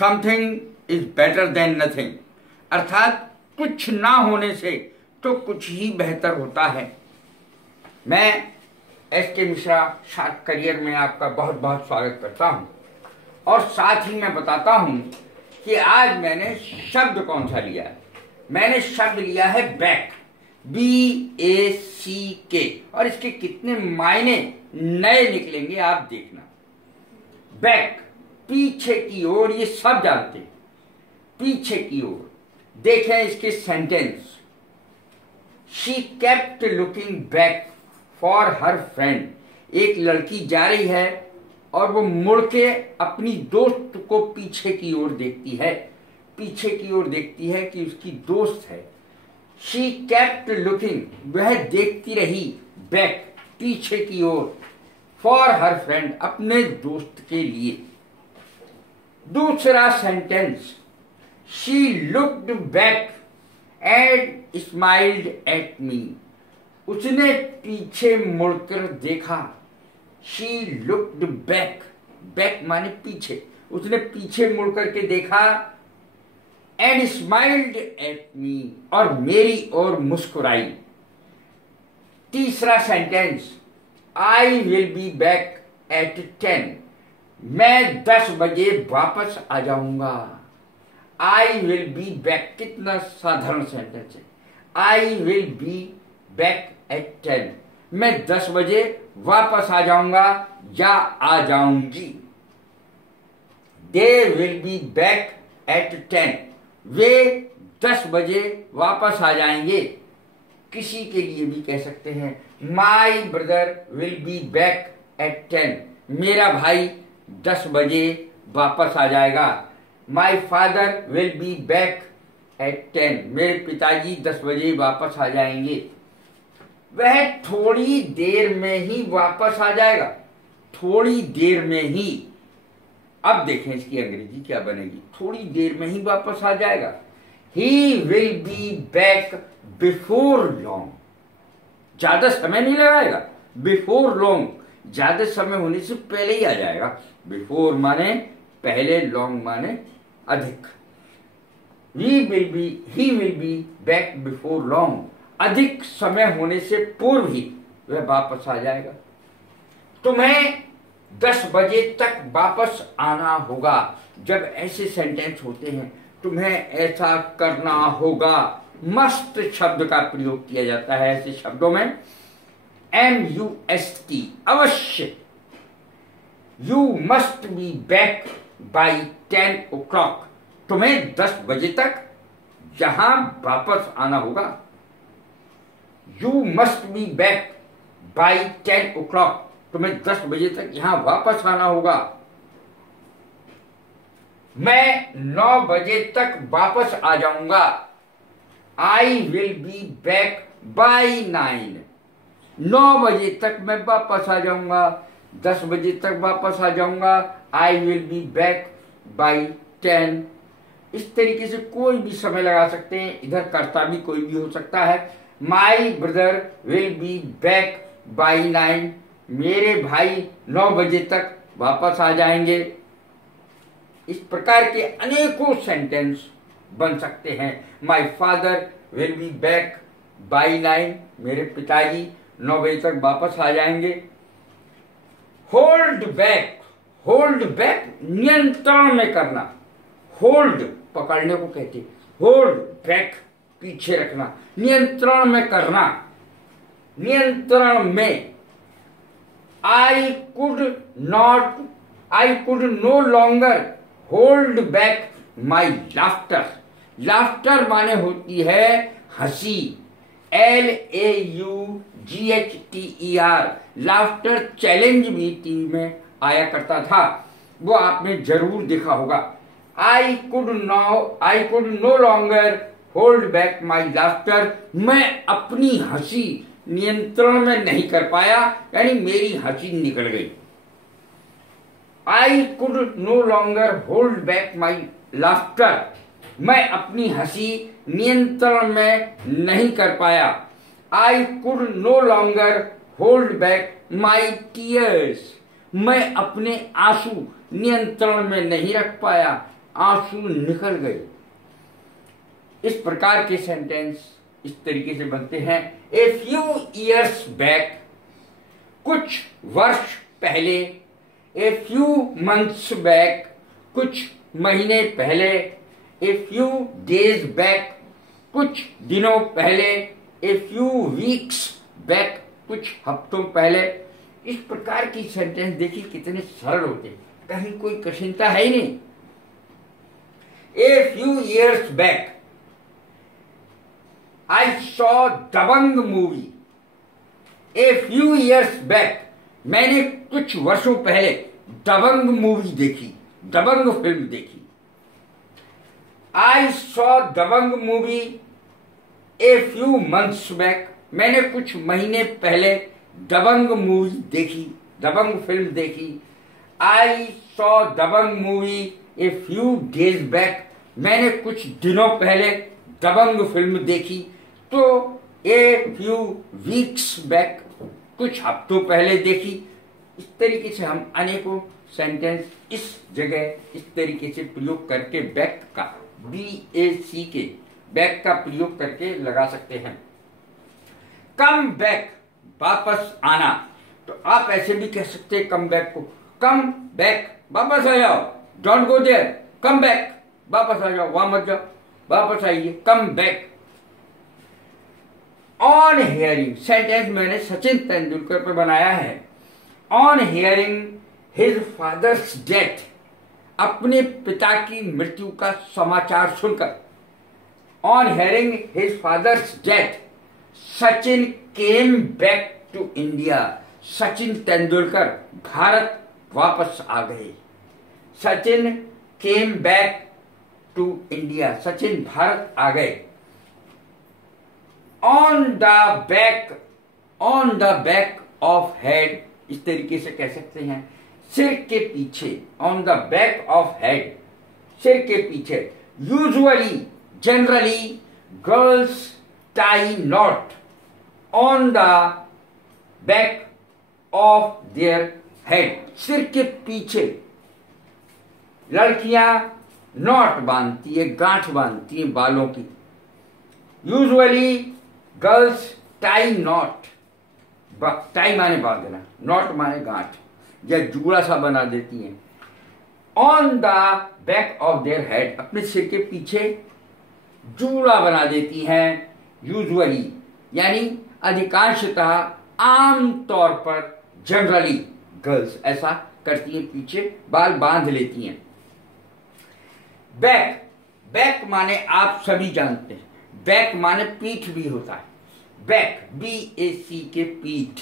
Something is better than nothing, अर्थात कुछ ना होने से तो कुछ ही बेहतर होता है। मैं एस के मिश्रा शार्प करियर में आपका बहुत बहुत स्वागत करता हूं और साथ ही मैं बताता हूं कि आज मैंने शब्द कौन सा लिया है। मैंने शब्द लिया है बैक, BACK, और इसके कितने मायने नए निकलेंगे आप देखना। बैक, पीछे की ओर, ये सब जानते हैं, पीछे की ओर। देखें इसके sentence. She kept looking back for her friend. एक लड़की जा रही है और वो मुड़ के अपनी दोस्त को पीछे की ओर देखती है, पीछे की ओर देखती है कि उसकी दोस्त है। शी केप्ट लुकिंग, वह देखती रही, बैक, पीछे की ओर, फॉर हर फ्रेंड, अपने दोस्त के लिए। दूसरा sentence, she looked back and smiled at me. उसने पीछे मुड़कर देखा। शी लुक्ड बैक, बैक माने पीछे, उसने पीछे मुड़कर के देखा, एंड स्माइल्ड एट मी, और मेरी ओर मुस्कुराई। तीसरा sentence, I will be back at 10, मैं 10 बजे वापस आ जाऊंगा। आई विल बी बैक, कितना साधारण सेंटेंस है। I will be back at 10, मैं 10 बजे वापस आ जाऊंगा या आ जाऊंगी। They will be back at 10, वे 10 बजे वापस आ जाएंगे। किसी के लिए भी कह सकते हैं, my brother will be back at 10, मेरा भाई 10 बजे वापस आ जाएगा। My father will be back at 10, मेरे पिताजी 10 बजे वापस आ जाएंगे। वह थोड़ी देर में ही वापस आ जाएगा, थोड़ी देर में ही। अब देखें इसकी अंग्रेजी क्या बनेगी, थोड़ी देर में ही वापस आ जाएगा। He will be back before long, ज्यादा समय नहीं लगाएगा। बिफोर लॉन्ग, ज्यादा समय होने से पहले ही आ जाएगा। बिफोर माने पहले, लॉन्ग माने अधिक। He will be back before long, अधिक समय होने से पूर्व ही वह वापस आ जाएगा। तुम्हें 10 बजे तक वापस आना होगा। जब ऐसे सेंटेंस होते हैं, तुम्हें ऐसा करना होगा, मस्ट शब्द का प्रयोग किया जाता है ऐसे शब्दों में। MUST, अवश्य। You must be back by 10 o'clock, तुम्हें 10 बजे तक यहां वापस आना होगा। You must be back by 10 o'clock, तुम्हें 10 बजे तक यहां वापस आना होगा। मैं 9 बजे तक वापस आ जाऊंगा। I will be back by 9, 9 बजे तक मैं वापस आ जाऊंगा, 10 बजे तक वापस आ जाऊंगा। I will be back by 10। इस तरीके से कोई भी समय लगा सकते हैं, इधर कर्ता भी कोई भी हो सकता है। My brother will be back by 9, मेरे भाई 9 बजे तक वापस आ जाएंगे। इस प्रकार के अनेकों सेंटेंस बन सकते हैं। My father will be back by 9, मेरे पिताजी 9 बजे तक वापस आ जाएंगे। होल्ड बैक, होल्ड बैक नियंत्रण में करना। होल्ड पकड़ने को कहते हैं, होल्ड बैक पीछे रखना, नियंत्रण में करना, नियंत्रण में। I could no longer hold back my laughter. Laughter माने होती है हंसी, LAUGHTER। लाफ्टर चैलेंज भी टीवी में आया करता था, वो आपने जरूर देखा होगा। I could no longer hold back my laughter, मैं अपनी हंसी नियंत्रण में नहीं कर पाया, यानी मेरी हंसी निकल गई। I could no longer hold back my laughter, मैं अपनी हंसी नियंत्रण में नहीं कर पाया। I could no longer hold back my tears, मैं अपने आंसू नियंत्रण में नहीं रख पाया। आंसू निकल गए। इस प्रकार के सेंटेंस इस तरीके से बनते हैं। ए फ्यू ईयर्स बैक, कुछ वर्ष पहले। ए फ्यू मंथ्स बैक, कुछ महीने पहले। ए फ्यू डेज बैक, कुछ दिनों पहले। ए फ्यू वीक्स बैक, कुछ हफ्तों पहले। इस प्रकार की सेंटेंस देखिए कितने सरल होते हैं, कहीं कोई कठिनता है ही नहीं। A few years back I saw Dabangg movie. A few years back, मैंने कुछ वर्षों पहले दबंग मूवी देखी, दबंग फिल्म देखी। I saw Dabangg movie a few months back, मैंने कुछ महीने पहले दबंग मूवी देखी, दबंग फिल्म देखी। I saw Dabangg movie a few days back, मैंने कुछ दिनों पहले दबंग फिल्म देखी। तो ए फ्यू वीक्स बैक, कुछ हफ्तों पहले देखी। इस तरीके से हम अनेकों सेंटेंस इस जगह इस तरीके से प्रयोग करके बैक का BAC के बैक का प्रयोग करके लगा सकते हैं। कम बैक, वापस आना, तो आप ऐसे भी कह सकते हैं कम बैक को, कम बैक, वापस आ जाओ। Don't go there, come back, वापस आ जाओ, वहां मत जाओ, वापस आइए, come back. On hearing, sentence मैंने सचिन तेंदुलकर पर बनाया है। On hearing his father's death, अपने पिता की मृत्यु का समाचार सुनकर। On hearing his father's death Sachin came back to India, Sachin Tendulkar Bharat वापस आ गए। Sachin came back to India, Sachin Bharat आ गए। On the back of head, इस तरीके से कह सकते हैं, सिर के पीछे। On the back of head, सिर के पीछे। Usually, generally, girls tie not on the back of their head, सिर के पीछे लड़कियां नॉट बांधती है, गांठ बांधती है बालों की। Usually girls tie not, tie माने बांधना, नॉट माने गांठ, या जूड़ा सा बना देती हैं। On the back of their head, अपने सिर के पीछे जूड़ा बना देती हैं। यूजुअली यानी अधिकांशतः, आम तौर पर, जनरली गर्ल्स ऐसा करती हैं, पीछे बाल बांध लेती हैं। बैक, बैक माने आप सभी जानते हैं, बैक माने पीठ भी होता है। बैक, BAC के पीठ।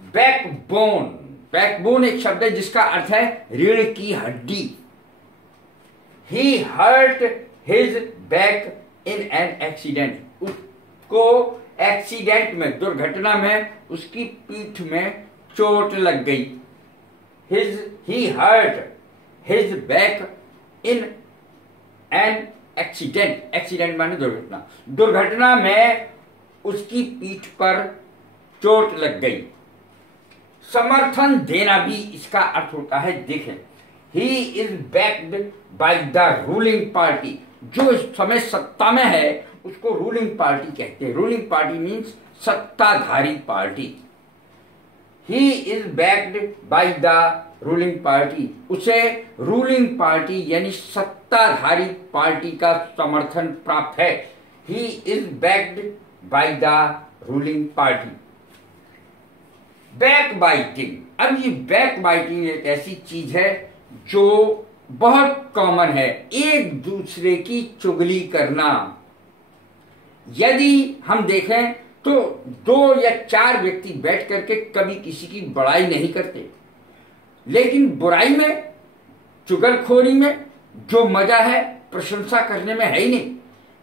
बैकबोन, बैकबोन एक शब्द है जिसका अर्थ है रीढ़ की हड्डी। He hurt his back in an accident, उसको एक्सीडेंट में, दुर्घटना में उसकी पीठ में चोट लग गई। He hurt his back in an accident, accident माने दुर्घटना, दुर्घटना में उसकी पीठ पर चोट लग गई। समर्थन देना भी इसका अर्थ होता है। देखें, he is backed by the ruling party, जो इस समय सत्ता में है उसको रूलिंग पार्टी कहते हैं। रूलिंग पार्टी मीन्स सत्ताधारी party. He is backed by the ruling party, उसे रूलिंग पार्टी यानी सत्ताधारी पार्टी का समर्थन प्राप्त है। He is backed by the ruling party. Back biting, अब ये बैक बाइटिंग एक ऐसी चीज है जो बहुत कॉमन है, एक दूसरे की चुगली करना। यदि हम देखें तो 2 या 4 व्यक्ति बैठ करके कभी किसी की बड़ाई नहीं करते, लेकिन बुराई में, चुगलखोरी में जो मजा है प्रशंसा करने में है ही नहीं।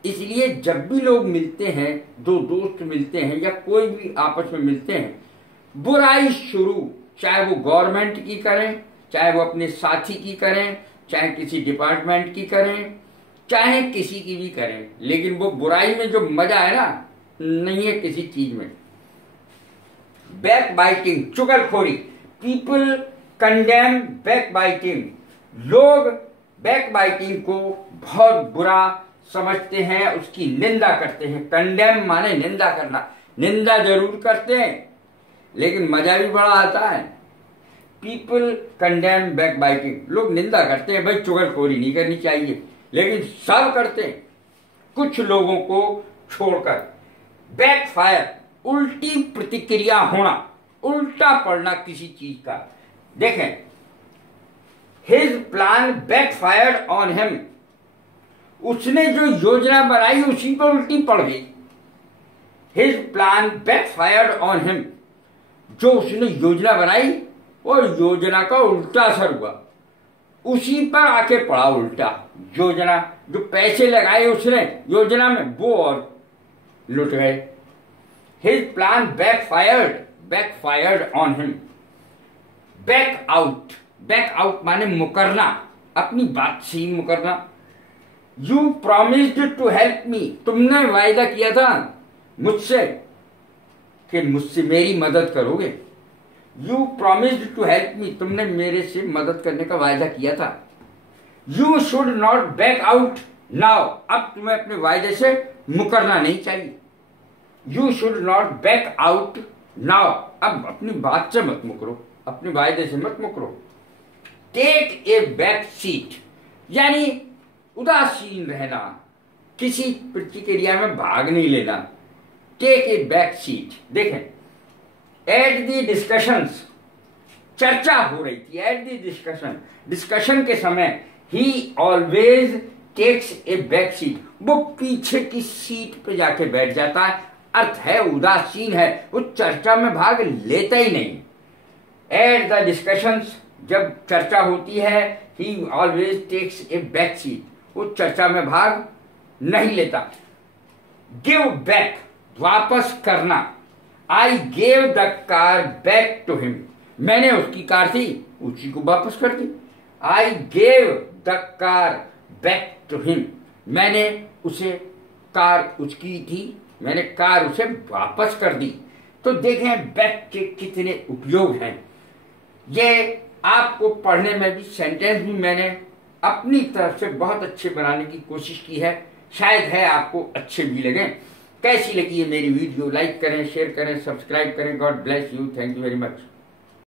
इसलिए जब भी लोग मिलते हैं, 2 दोस्त मिलते हैं या कोई भी आपस में मिलते हैं, बुराई शुरू, चाहे वो गवर्नमेंट की करें, चाहे वो अपने साथी की करें, चाहे किसी डिपार्टमेंट की करें, चाहे किसी की भी करें, लेकिन वो बुराई में जो मजा है ना, नहीं है किसी चीज में। बैक बाइटिंग, चुगलखोरी। पीपल कंडेम बैक बाइटिंग, लोग बैक बाइटिंग को बहुत बुरा समझते हैं, उसकी निंदा करते हैं। कंडेम माने निंदा करना, निंदा जरूर करते हैं लेकिन मजा भी बड़ा आता है। पीपल कंडेम बैक बाइटिंग, लोग निंदा करते हैं, भाई चुगलखोरी नहीं करनी चाहिए, लेकिन सब करते हैं कुछ लोगों को छोड़कर। बैकफायर, उल्टी प्रतिक्रिया होना, उल्टा पड़ना किसी चीज का। देखें, his plan backfired on him, उसने जो योजना बनाई उसी पर उल्टी पड़ गई। His plan backfired on him, जो उसने योजना बनाई और योजना का उल्टा असर हुआ, उसी पर आके पड़ा उल्टा। योजना, जो पैसे लगाए उसने योजना में, वो और लुट गए। His plan backfired on him. Back out, back out माने मुकरना, अपनी बात से ही मुकरना। You promised to help me, तुमने वायदा किया था मुझसे कि मुझसे मेरी मदद करोगे। You promised to help me, तुमने मेरे से मदद करने का वायदा किया था। You should not back out now, अब तुम्हें अपने वायदे से मुकरना नहीं चाहिए। You should not back out now, अब अपनी बात से मत मुकरो, अपने वायदे से मत मुकरो। टेक ए बैक सीट, यानी उदासीन रहना, किसी प्रतिक्रिया में भाग नहीं लेना। Take a back seat. देखें, एट दी डिस्कशंस, चर्चा हो रही थी, एट दी डिस्कशन, डिस्कशन के समय he always takes a back seat, वो पीछे की सीट पे जाके बैठ जाता है। अर्थ है उदासीन है, वो चर्चा में भाग लेता ही नहीं। एट द डिस्कशंस, जब चर्चा होती है, he always takes a back seat, वो चर्चा में भाग नहीं लेता। गिव बैक, वापस करना। I gave the car back to him, मैंने उसकी कार थी उसी को वापस कर दी। I gave the car back to him, मैंने उसे, कार उसकी थी, मैंने कार उसे वापस कर दी। तो देखें बैक के कितने उपयोग हैं। ये आपको पढ़ने में भी, सेंटेंस भी मैंने अपनी तरफ से बहुत अच्छे बनाने की कोशिश की है, शायद है आपको अच्छे भी लगे। कैसी लगी है मेरी वीडियो? लाइक करें, शेयर करें, सब्सक्राइब करें। God bless you, thank you very much.